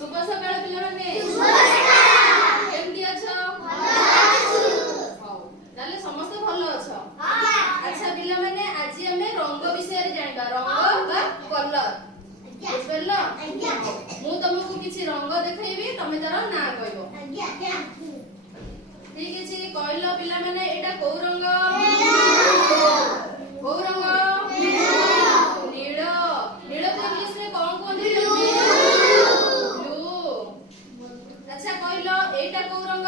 शुभ सकाळ पिलामाने केमती अछ ताले समस्त भलो अछ अच्छा पिलामाने आज हमें रंग विषय रे जानबा रंग बा कलर बुझबेलो मु तुमको किछि रंग देखैबी तमे तार ना कहबो ठीक अछि कहलो पिलामाने एटा को रंग को रंग नील नील को इंग्लिश रे कोन कोन ब्लू अच्छा कहलो एटा को रंग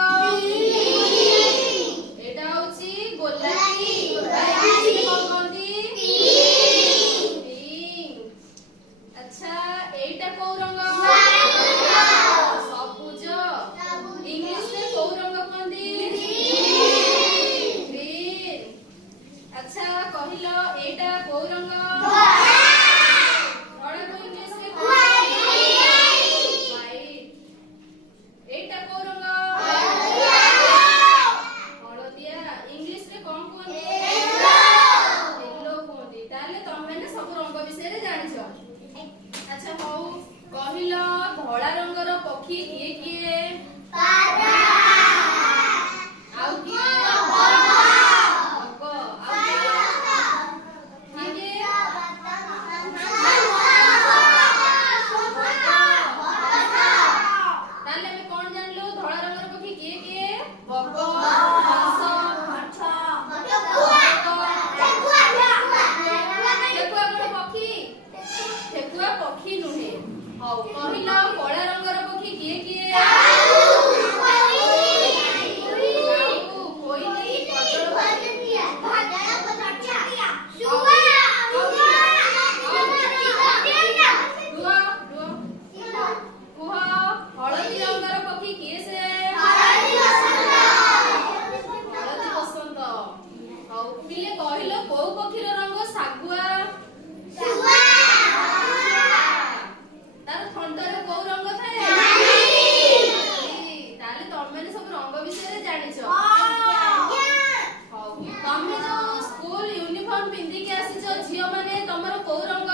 एटा होची गोलापी इंग्लिश रे कोन कोंती पिंक अच्छा एटा को रंग सबुज इंग्लिश रे को रंग कोंती ग्रीन अच्छा कहलो एटा को रंग अच्छा हौ कहिलो धोला रंगर पक्षी किए किए पारा आउ किए बक आउ किए ताले में कोन जानलो धोला रंगर पक्षी किए किए बक हंस अच्छा ठेकुआ पक्षी नुहे हौ कहिलो कला रंगर पक्षी किए किए कोइली हळदी रंगर पक्षी किए से हळदी बसंत हौ पिले कहिलो को पक्षीर रंग सागुआ तार थंडरे को रंग थाए ताले तमे सब रंग विषय रे जानिछो हौ तमे जो स्कूल यूनिफॉर्म पिंदी के आसीछो झियो माने तमरो को रंग